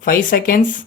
5 seconds.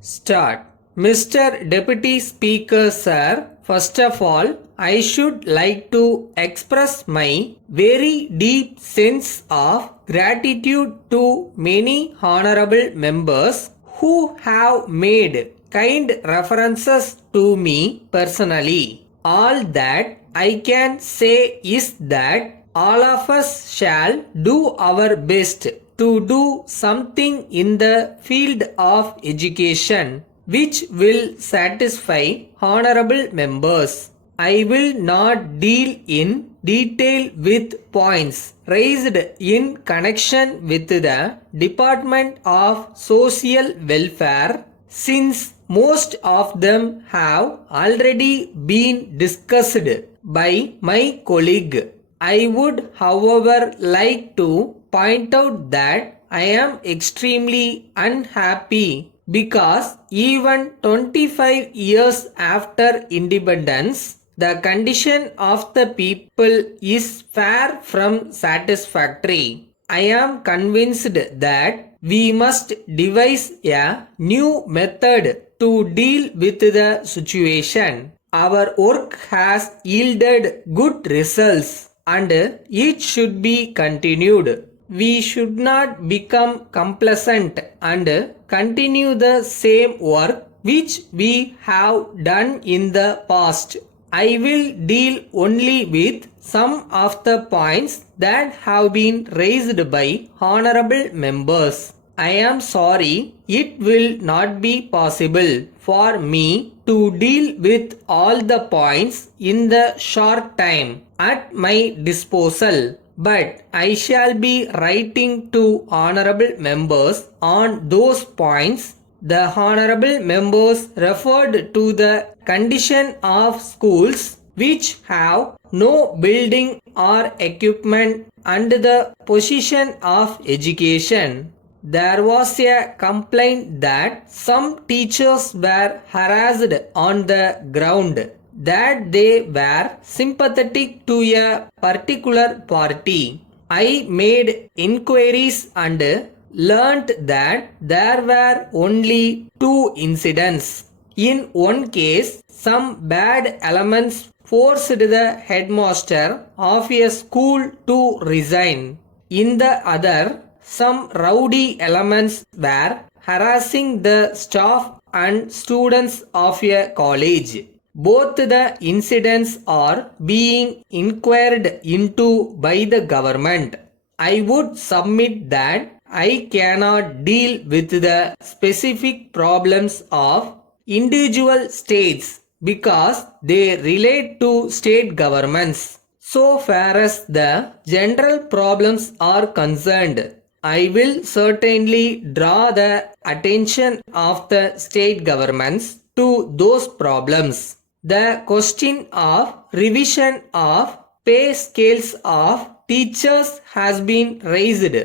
Start. Mr. Deputy Speaker Sir, first of all, I should like to express my very deep sense of gratitude to many honorable members who have made kind references to me personally. All that I can say is that all of us shall do our best to do something in the field of education which will satisfy honorable members. I will not deal in detail with points raised in connection with the Department of Social Welfare since most of them have already been discussed by my colleague. I would, however, like to point out that I am extremely unhappy because even 25 years after independence, the condition of the people is far from satisfactory. I am convinced that we must devise a new method to deal with the situation. Our work has yielded good results and it should be continued. We should not become complacent and continue the same work which we have done in the past. I will deal only with some of the points that have been raised by honorable members. I am sorry it will not be possible for me to deal with all the points in the short time at my disposal, but I shall be writing to honorable members on those points. The honorable members referred to the condition of schools which have no building or equipment and the position of education. There was a complaint that some teachers were harassed on the ground that they were sympathetic to a particular party. I made inquiries and learnt that there were only two incidents. In one case, some bad elements forced the headmaster of a school to resign. In the other, some rowdy elements were harassing the staff and students of a college. Both the incidents are being inquired into by the government. I would submit that I cannot deal with the specific problems of individual states because they relate to state governments. So far as the general problems are concerned, I will certainly draw the attention of the state governments to those problems. The question of revision of pay scales of teachers has been raised.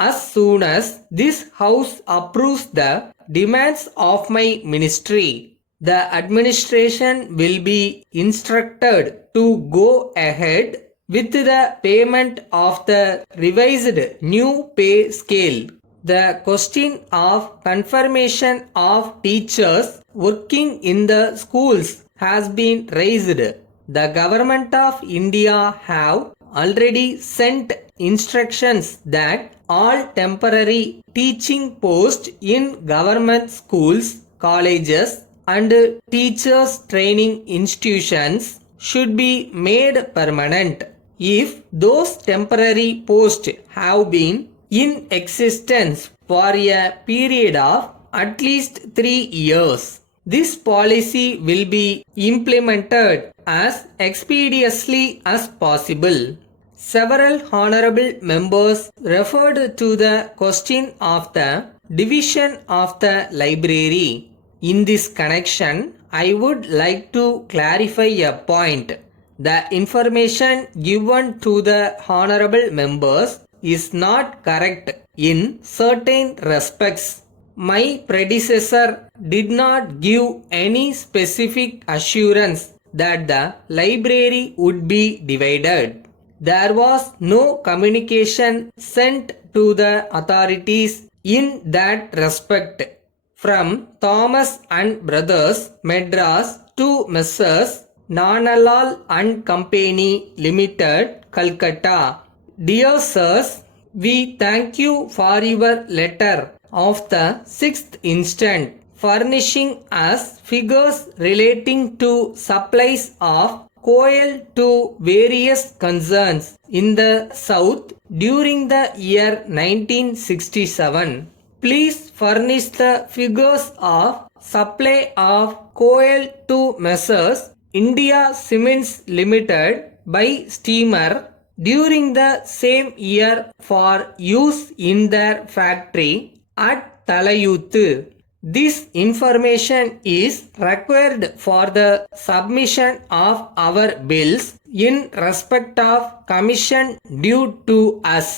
As soon as this house approves the demands of my ministry, the administration will be instructed to go ahead with the payment of the revised new pay scale. The question of confirmation of teachers working in the schools has been raised. The government of India have already sent instructions that all temporary teaching posts in government schools, colleges and teachers training institutions should be made permanent. If those temporary posts have been in existence for a period of at least 3 years, this policy will be implemented as expeditiously as possible. Several honorable members referred to the question of the division of the library. In this connection, I would like to clarify a point. The information given to the honorable members is not correct in certain respects. My predecessor did not give any specific assurance that the library would be divided. There was no communication sent to the authorities in that respect. From Thomas and Brothers, Madras to Messrs. Nanalal and Company Limited, Calcutta. Dear Sirs, we thank you for your letter of the 6th instant, furnishing us figures relating to supplies of coal to various concerns in the south during the year 1967. Please furnish the figures of supply of coal to Messrs. India Cements Limited by steamer during the same year for use in their factory at Talayuthu. This information is required for the submission of our bills in respect of commission due to us.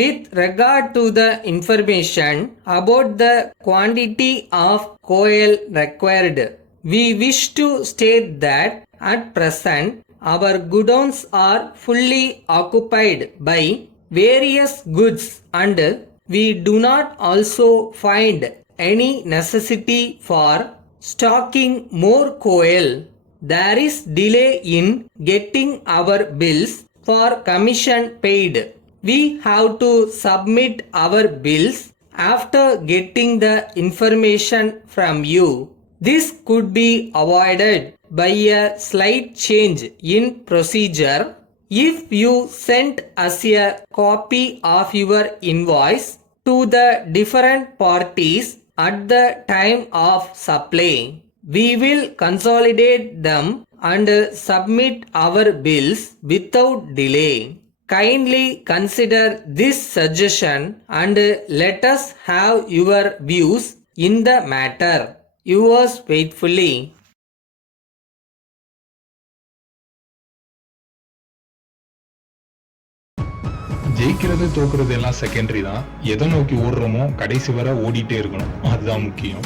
With regard to the information about the quantity of coal required, we wish to state that at present our godowns are fully occupied by various goods and we do not also find any necessity for stocking more coal. There is delay in getting our bills for commission paid. We have to submit our bills after getting the information from you. This could be avoided by a slight change in procedure. If you send us a copy of your invoice to the different parties at the time of supply, we will consolidate them and submit our bills without delay. Kindly consider this suggestion and let us have your views in the matter. Yours faithfully. ஜெயிக்கிறது தோக்குறது எல்லாம் secondary தான். எதை நோக்கி ஓடுறோமோ கடைசி வரை ஓடிட்டே இருக்கணும், அதுதான் முக்கியம்.